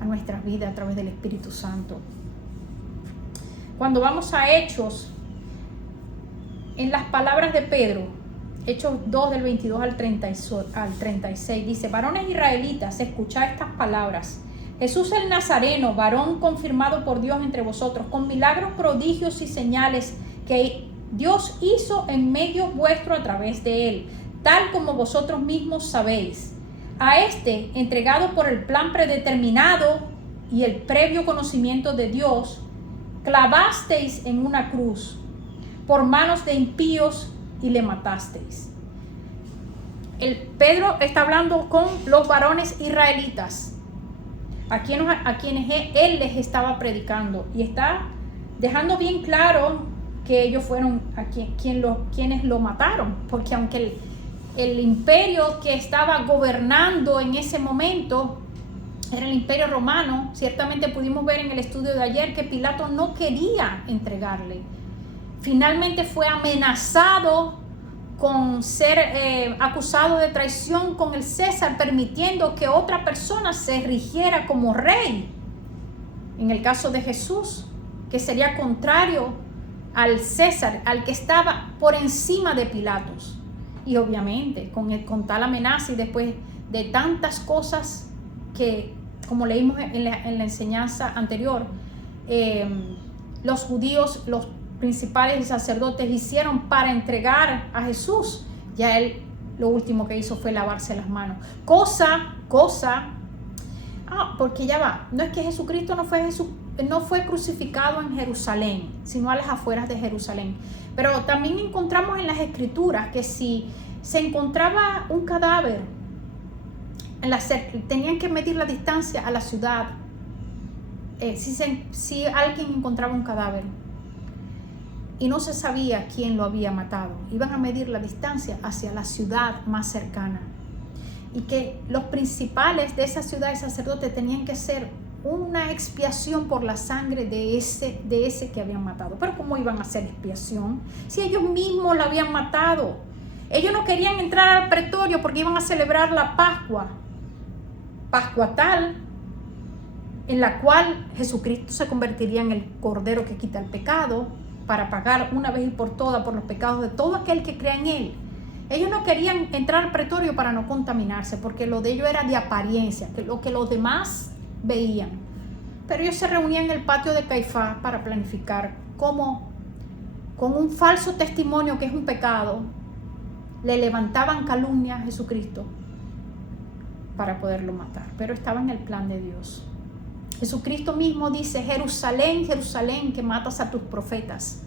a nuestras vidas a través del Espíritu Santo. Cuando vamos a Hechos, en las palabras de Pedro, Hechos 2 del 22 al 36, dice: varones israelitas, escuchad estas palabras. Jesús el Nazareno, varón confirmado por Dios entre vosotros, con milagros, prodigios y señales que Dios hizo en medio vuestro a través de él, tal como vosotros mismos sabéis. A este, entregado por el plan predeterminado y el previo conocimiento de Dios, clavasteis en una cruz por manos de impíos y le matasteis. Pedro está hablando con los varones israelitas, a quienes él les estaba predicando, y está dejando bien claro que ellos fueron quienes lo mataron, porque aunque el imperio que estaba gobernando en ese momento era el imperio romano, ciertamente pudimos ver en el estudio de ayer que Pilato no quería entregarle. Finalmente fue amenazado con ser acusado de traición con el César, permitiendo que otra persona se erigiera como rey. En el caso de Jesús, que sería contrario al César, al que estaba por encima de Pilatos. Y obviamente con tal amenaza y después de tantas cosas que, como leímos en la enseñanza anterior, los judíos, los principales y sacerdotes hicieron para entregar a Jesús, ya él lo último que hizo fue lavarse las manos. Porque ya va, no es que Jesucristo no fue crucificado en Jerusalén, sino a las afueras de Jerusalén. Pero también encontramos en las escrituras que si se encontraba un cadáver, tenían que medir la distancia a la ciudad. Si alguien encontraba un cadáver y no se sabía quién lo había matado, iban a medir la distancia hacia la ciudad más cercana. Y que los principales de esa ciudad de sacerdotes tenían que ser una expiación por la sangre de ese que habían matado. Pero ¿cómo iban a hacer expiación si ellos mismos la habían matado? Ellos no querían entrar al pretorio porque iban a celebrar la Pascua pascuatal, en la cual Jesucristo se convertiría en el Cordero que quita el pecado, para pagar una vez y por todas por los pecados de todo aquel que crea en Él. Ellos no querían entrar al pretorio para no contaminarse, porque lo de ellos era de apariencia, lo que los demás veían. Pero ellos se reunían en el patio de Caifás para planificar cómo, con un falso testimonio que es un pecado, le levantaban calumnia a Jesucristo para poderlo matar. Pero estaba en el plan de Dios. Jesucristo mismo dice: Jerusalén, Jerusalén, que matas a tus profetas.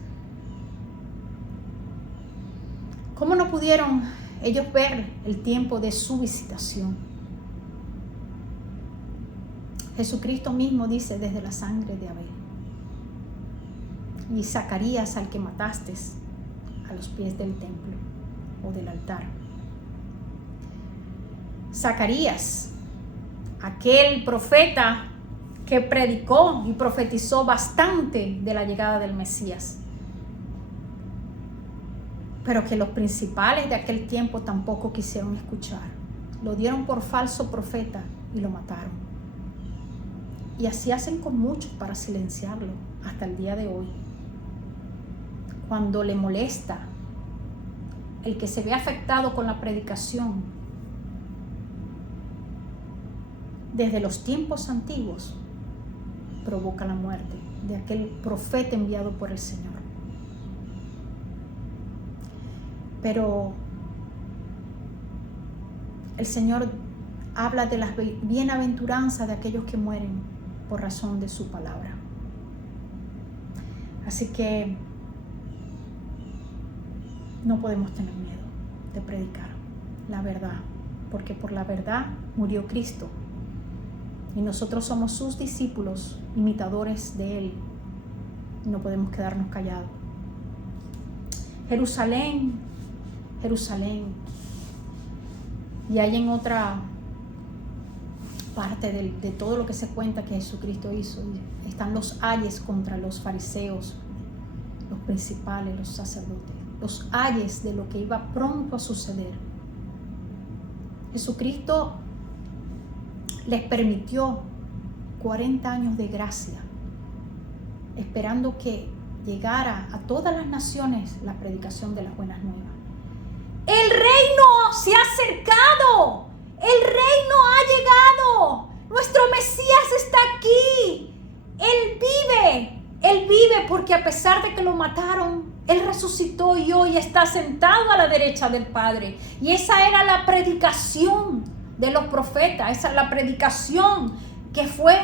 ¿Cómo no pudieron ellos ver el tiempo de su visitación? Jesucristo mismo dice: desde la sangre de Abel. Y Zacarías, al que mataste a los pies del templo o del altar. Zacarías, aquel profeta que predicó y profetizó bastante de la llegada del Mesías, pero que los principales de aquel tiempo tampoco quisieron escuchar. Lo dieron por falso profeta y lo mataron. Y así hacen con muchos para silenciarlo hasta el día de hoy. Cuando le molesta el que se ve afectado con la predicación, desde los tiempos antiguos, provoca la muerte de aquel profeta enviado por el Señor. Pero el Señor habla de las bienaventuranzas de aquellos que mueren por razón de su palabra. Así que no podemos tener miedo de predicar la verdad, porque por la verdad murió Cristo. Y nosotros somos sus discípulos, imitadores de Él. No podemos quedarnos callados. Jerusalén, Jerusalén. Y hay en otra parte de todo lo que se cuenta que Jesucristo hizo, están los ayes contra los fariseos, los principales, los sacerdotes. Los ayes de lo que iba pronto a suceder. Jesucristo les permitió 40 años de gracia, esperando que llegara a todas las naciones la predicación de las buenas nuevas. El reino se ha acercado, el reino ha llegado, nuestro Mesías está aquí, Él vive porque a pesar de que lo mataron, Él resucitó y hoy está sentado a la derecha del Padre. Y esa era la predicación de los profetas, esa es la predicación que fue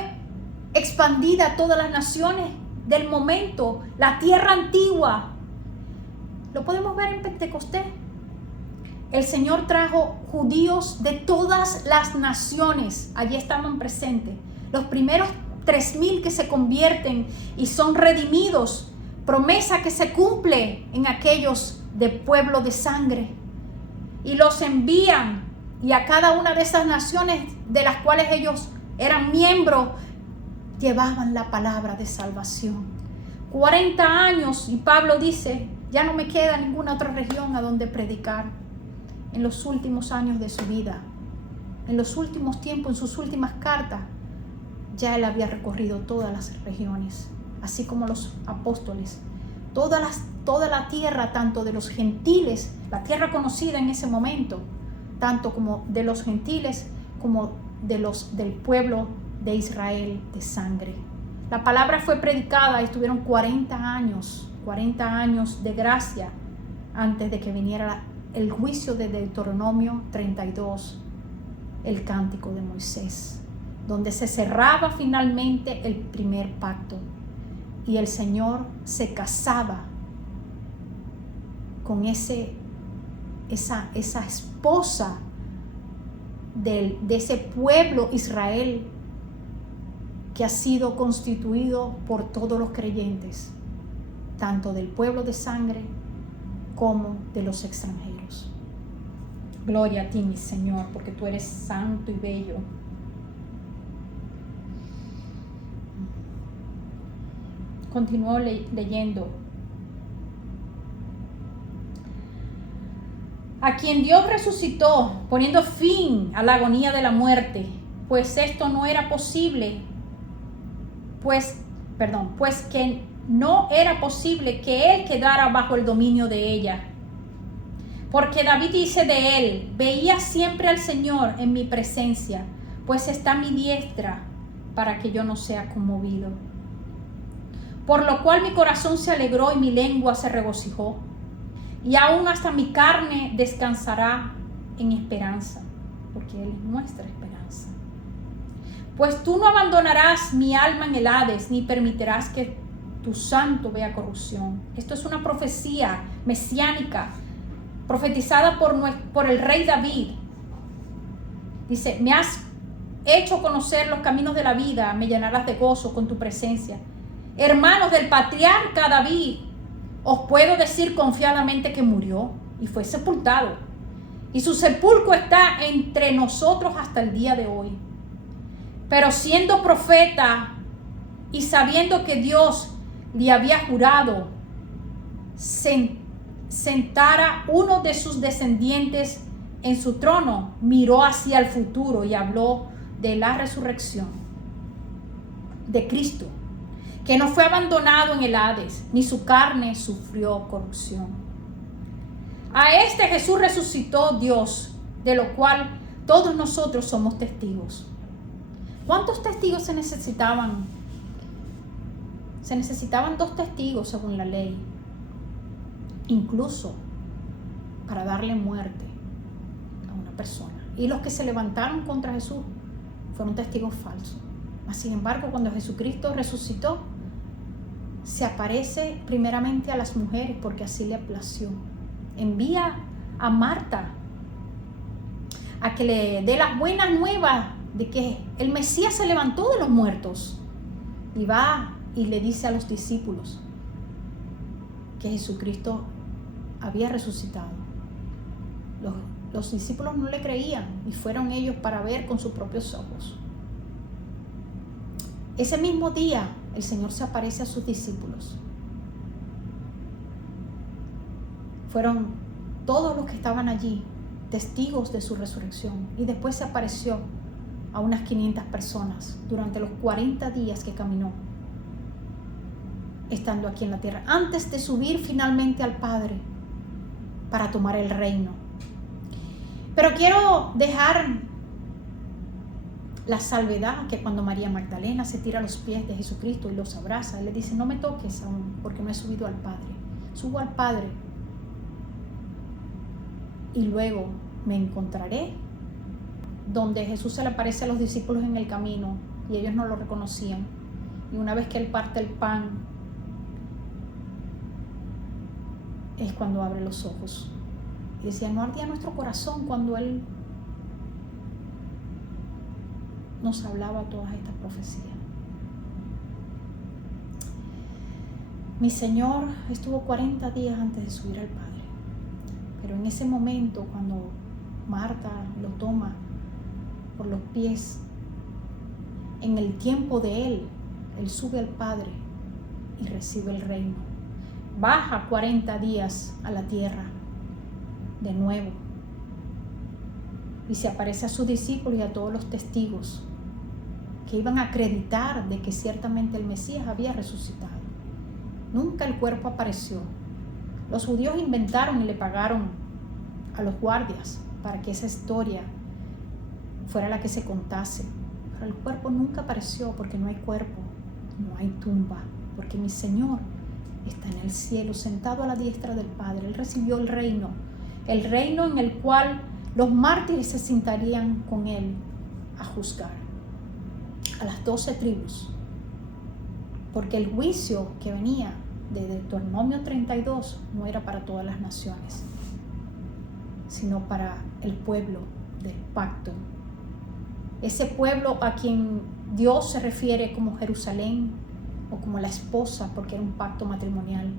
expandida a todas las naciones del momento, la tierra antigua. Lo podemos ver en Pentecostés. El Señor trajo judíos de todas las naciones, allí estaban presentes. Los primeros 3,000 que se convierten y son redimidos, promesa que se cumple en aquellos de pueblo de sangre. Y los envían. Y a cada una de esas naciones de las cuales ellos eran miembros, llevaban la palabra de salvación. 40 años, y Pablo dice, ya no me queda ninguna otra región a donde predicar. En los últimos años de su vida, en los últimos tiempos, en sus últimas cartas, ya él había recorrido todas las regiones, así como los apóstoles. Toda la tierra, tanto de los gentiles, la tierra conocida en ese momento, tanto como de los gentiles como del pueblo de Israel de sangre. La palabra fue predicada y estuvieron 40 años de gracia antes de que viniera el juicio de Deuteronomio 32, el cántico de Moisés, donde se cerraba finalmente el primer pacto y el Señor se casaba con esa esposa de ese pueblo Israel que ha sido constituido por todos los creyentes, tanto del pueblo de sangre como de los extranjeros. Gloria a ti, mi Señor, porque tú eres santo y bello. Continúo leyendo. A quien Dios resucitó, poniendo fin a la agonía de la muerte, pues esto no era posible, pues que no era posible que él quedara bajo el dominio de ella. Porque David dice de él: veía siempre al Señor en mi presencia, pues está a mi diestra para que yo no sea conmovido. Por lo cual mi corazón se alegró y mi lengua se regocijó, y aún hasta mi carne descansará en esperanza, porque Él es nuestra esperanza. Pues tú no abandonarás mi alma en el Hades, ni permitirás que tu santo vea corrupción. Esto es una profecía mesiánica, profetizada por el rey David. Dice: me has hecho conocer los caminos de la vida, me llenarás de gozo con tu presencia. Hermanos del patriarca David, os puedo decir confiadamente que murió y fue sepultado, y su sepulcro está entre nosotros hasta el día de hoy. Pero siendo profeta y sabiendo que Dios le había jurado sentara uno de sus descendientes en su trono, miró hacia el futuro y habló de la resurrección de Cristo, que no fue abandonado en el Hades, ni su carne sufrió corrupción. A este Jesús resucitó Dios, de lo cual todos nosotros somos testigos. ¿Cuántos testigos se necesitaban? Se necesitaban 2 testigos según la ley, incluso para darle muerte a una persona. Y los que se levantaron contra Jesús fueron testigos falsos. Sin embargo, cuando Jesucristo resucitó, se aparece primeramente a las mujeres porque así le plació. Envía a Marta a que le dé las buenas nuevas de que el Mesías se levantó de los muertos, y va y le dice a los discípulos que Jesucristo había resucitado. Los discípulos no le creían y fueron ellos para ver con sus propios ojos. Ese mismo día el Señor se aparece a sus discípulos. Fueron todos los que estaban allí testigos de su resurrección, y después se apareció a unas 500 personas durante los 40 días que caminó estando aquí en la tierra, antes de subir finalmente al Padre para tomar el reino. Pero quiero dejar la salvedad que cuando María Magdalena se tira a los pies de Jesucristo y los abraza, Él le dice: no me toques aún, porque no he subido al Padre. Subo al Padre y luego me encontraré donde Jesús se le aparece a los discípulos en el camino y ellos no lo reconocían. Y una vez que Él parte el pan, es cuando abre los ojos. Y decía: no ardía nuestro corazón cuando Él nos hablaba todas estas profecías. Mi Señor estuvo 40 días antes de subir al Padre, pero en ese momento, cuando Marta lo toma por los pies, en el tiempo de Él sube al Padre y recibe el reino. Baja 40 días a la tierra de nuevo y se aparece a sus discípulos y a todos los testigos que iban a acreditar de que ciertamente el Mesías había resucitado. Nunca el cuerpo apareció. Los judíos inventaron y le pagaron a los guardias para que esa historia fuera la que se contase. Pero el cuerpo nunca apareció, porque no hay cuerpo, no hay tumba, porque mi Señor está en el cielo, sentado a la diestra del Padre. Él recibió el reino en el cual los mártires se sentarían con Él a juzgar a las 12 tribus, porque el juicio que venía de Deuteronomio 32 no era para todas las naciones, sino para el pueblo del pacto. Ese pueblo a quien Dios se refiere como Jerusalén o como la esposa, porque era un pacto matrimonial.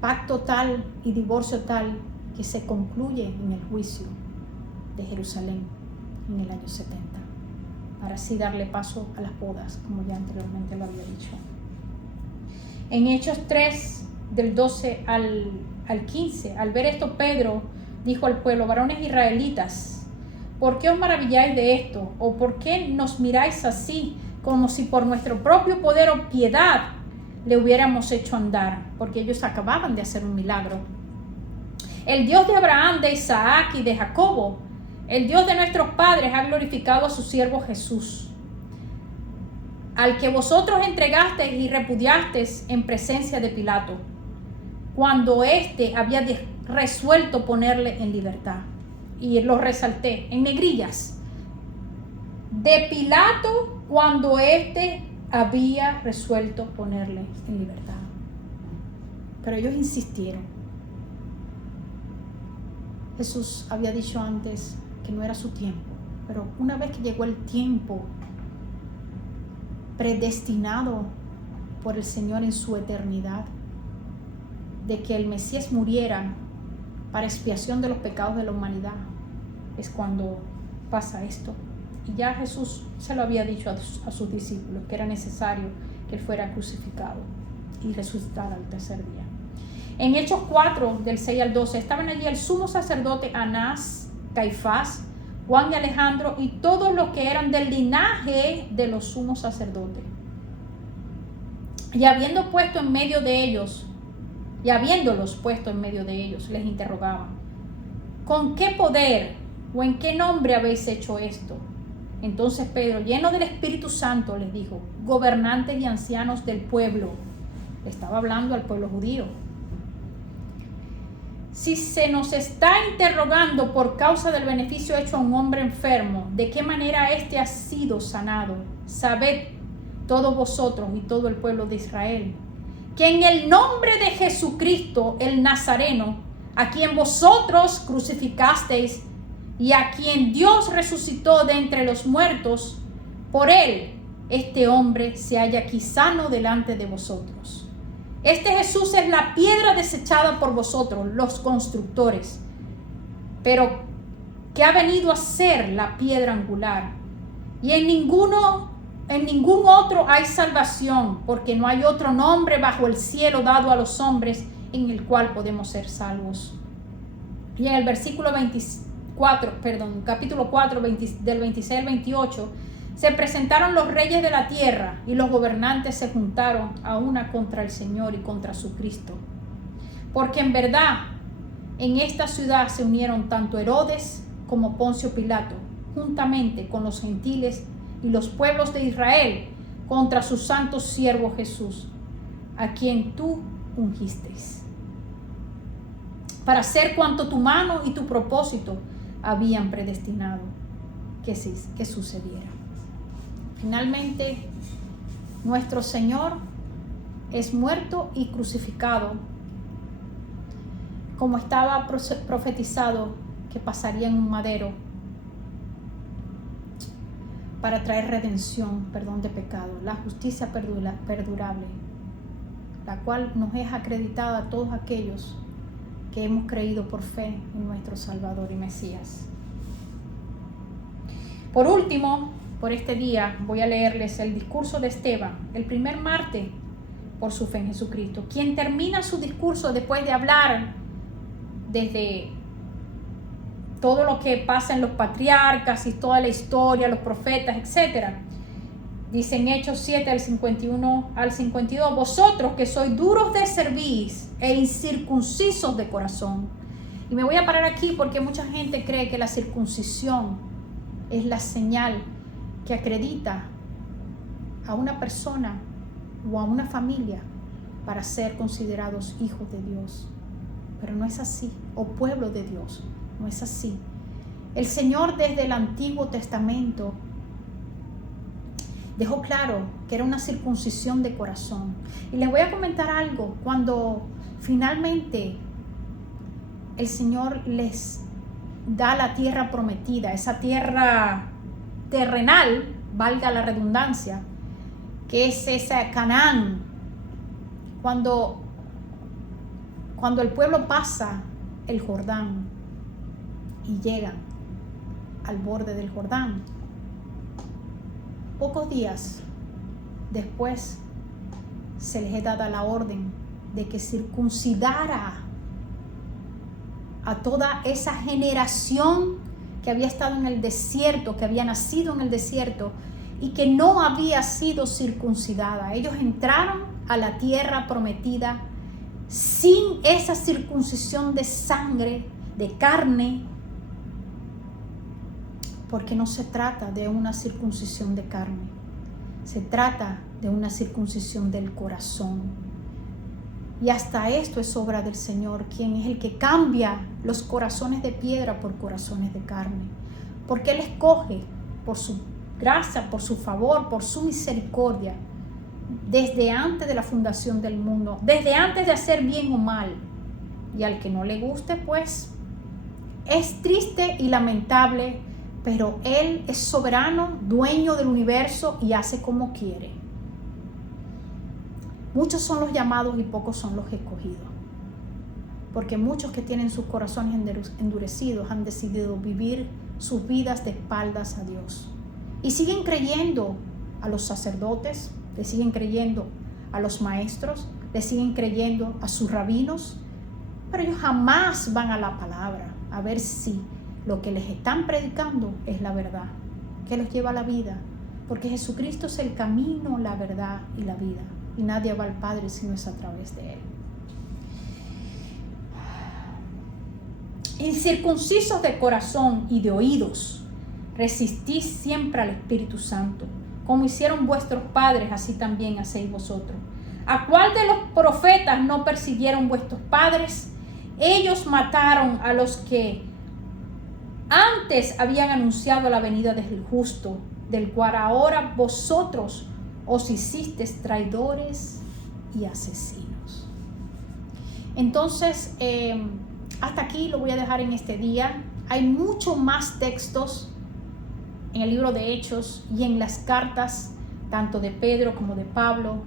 Pacto tal y divorcio tal que se concluye en el juicio de Jerusalén en el año 70, para así darle paso a las bodas, como ya anteriormente lo había dicho. En Hechos 3, del 12 al 15, al ver esto, Pedro dijo al pueblo: varones israelitas, ¿por qué os maravilláis de esto? ¿O por qué nos miráis así, como si por nuestro propio poder o piedad le hubiéramos hecho andar? Porque ellos acababan de hacer un milagro. El Dios de Abraham, de Isaac y de Jacobo, el Dios de nuestros padres, ha glorificado a su siervo Jesús, al que vosotros entregasteis y repudiasteis en presencia de Pilato, cuando éste había resuelto ponerle en libertad. Y lo resalté en negrillas. De Pilato, cuando éste había resuelto ponerle en libertad. Pero ellos insistieron. Jesús había dicho antes que no era su tiempo, pero una vez que llegó el tiempo predestinado por el Señor en su eternidad, de que el Mesías muriera para expiación de los pecados de la humanidad, es cuando pasa esto. Y ya Jesús se lo había dicho a sus discípulos, que era necesario que él fuera crucificado y resucitara al tercer día. En Hechos 4, del 6 al 12, estaban allí el sumo sacerdote Anás, Caifás, Juan y Alejandro y todos los que eran del linaje de los sumos sacerdotes. Y habiéndolos puesto en medio de ellos, les interrogaban: ¿con qué poder o en qué nombre habéis hecho esto? Entonces Pedro, lleno del Espíritu Santo, les dijo: gobernantes y ancianos del pueblo. Le estaba hablando al pueblo judío. Si se nos está interrogando por causa del beneficio hecho a un hombre enfermo, ¿de qué manera éste ha sido sanado? Sabed todos vosotros y todo el pueblo de Israel, que en el nombre de Jesucristo el Nazareno, a quien vosotros crucificasteis y a quien Dios resucitó de entre los muertos, por él este hombre se halla aquí sano delante de vosotros. Este Jesús es la piedra desechada por vosotros, los constructores, pero que ha venido a ser la piedra angular. Y en ningún otro hay salvación, porque no hay otro nombre bajo el cielo dado a los hombres en el cual podemos ser salvos. Y en el capítulo 4, del 26 al 28, se presentaron los reyes de la tierra y los gobernantes se juntaron a una contra el Señor y contra su Cristo. Porque en verdad en esta ciudad se unieron tanto Herodes como Poncio Pilato, juntamente con los gentiles y los pueblos de Israel, contra su santo siervo Jesús, a quien tú ungisteis, para hacer cuanto tu mano y tu propósito habían predestinado que sucediera. Finalmente, nuestro Señor es muerto y crucificado, como estaba profetizado que pasaría en un madero, para traer redención, perdón de pecado, la justicia perdurable, la cual nos es acreditada a todos aquellos que hemos creído por fe en nuestro Salvador y Mesías. Por último, por este día voy a leerles el discurso de Esteban, el primer mártir por su fe en Jesucristo, quien termina su discurso después de hablar desde todo lo que pasa en los patriarcas y toda la historia, los profetas, etc. Dice en Hechos 7, del 51 al 52, vosotros que sois duros de cerviz e incircuncisos de corazón. Y me voy a parar aquí porque mucha gente cree que la circuncisión es la señal que acredita a una persona o a una familia para ser considerados hijos de Dios. Pero no es así, o pueblo de Dios, no es así. El Señor desde el Antiguo Testamento dejó claro que era una circuncisión de corazón. Y les voy a comentar algo. Cuando finalmente el Señor les da la tierra prometida, esa tierra terrenal, valga la redundancia, que es esa Canaán, cuando el pueblo pasa el Jordán y llegan al borde del Jordán, pocos días después se les es dada la orden de que circuncidara a toda esa generación que había estado en el desierto, que había nacido en el desierto y que no había sido circuncidada. Ellos entraron a la tierra prometida sin esa circuncisión de sangre, de carne, porque no se trata de una circuncisión de carne, se trata de una circuncisión del corazón. Y hasta esto es obra del Señor, quien es el que cambia los corazones de piedra por corazones de carne, porque Él escoge por su gracia, por su favor, por su misericordia, desde antes de la fundación del mundo, desde antes de hacer bien o mal. Y al que no le guste, pues es triste y lamentable, pero Él es soberano, dueño del universo y hace como quiere. Muchos son los llamados y pocos son los escogidos, porque muchos que tienen sus corazones endurecidos han decidido vivir sus vidas de espaldas a Dios y siguen creyendo a los sacerdotes, le siguen creyendo a los maestros, le siguen creyendo a sus rabinos, pero ellos jamás van a la palabra a ver si lo que les están predicando es la verdad, que los lleva a la vida, porque Jesucristo es el camino, la verdad y la vida, y nadie va al Padre si no es a través de Él. Incircuncisos de corazón y de oídos, resistís siempre al Espíritu Santo, como hicieron vuestros padres, así también hacéis vosotros. ¿A cuál de los profetas no persiguieron vuestros padres? Ellos mataron a los que antes habían anunciado la venida del justo, del cual ahora vosotros os hicisteis traidores y asesinos. Entonces, hasta aquí lo voy a dejar en este día. Hay mucho más textos en el libro de Hechos y en las cartas, tanto de Pedro como de Pablo,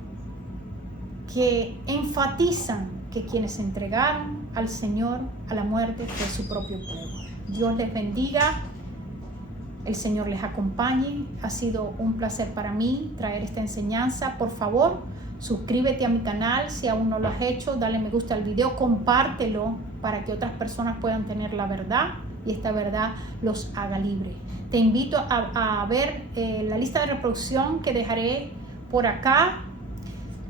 que enfatizan que quienes se entregaron al Señor a la muerte fue su propio pueblo. Dios les bendiga, el Señor les acompañe. Ha sido un placer para mí traer esta enseñanza. Por favor, suscríbete a mi canal si aún no lo has hecho, dale me gusta al video, compártelo para que otras personas puedan tener la verdad y esta verdad los haga libre. Te invito a ver la lista de reproducción que dejaré por acá.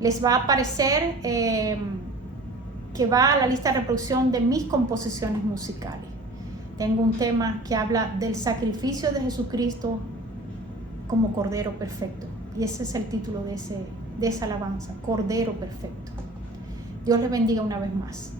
Les va a aparecer que va a la lista de reproducción de mis composiciones musicales. Tengo un tema que habla del sacrificio de Jesucristo como Cordero Perfecto. Y ese es el título de esa alabanza, Cordero Perfecto. Dios les bendiga una vez más.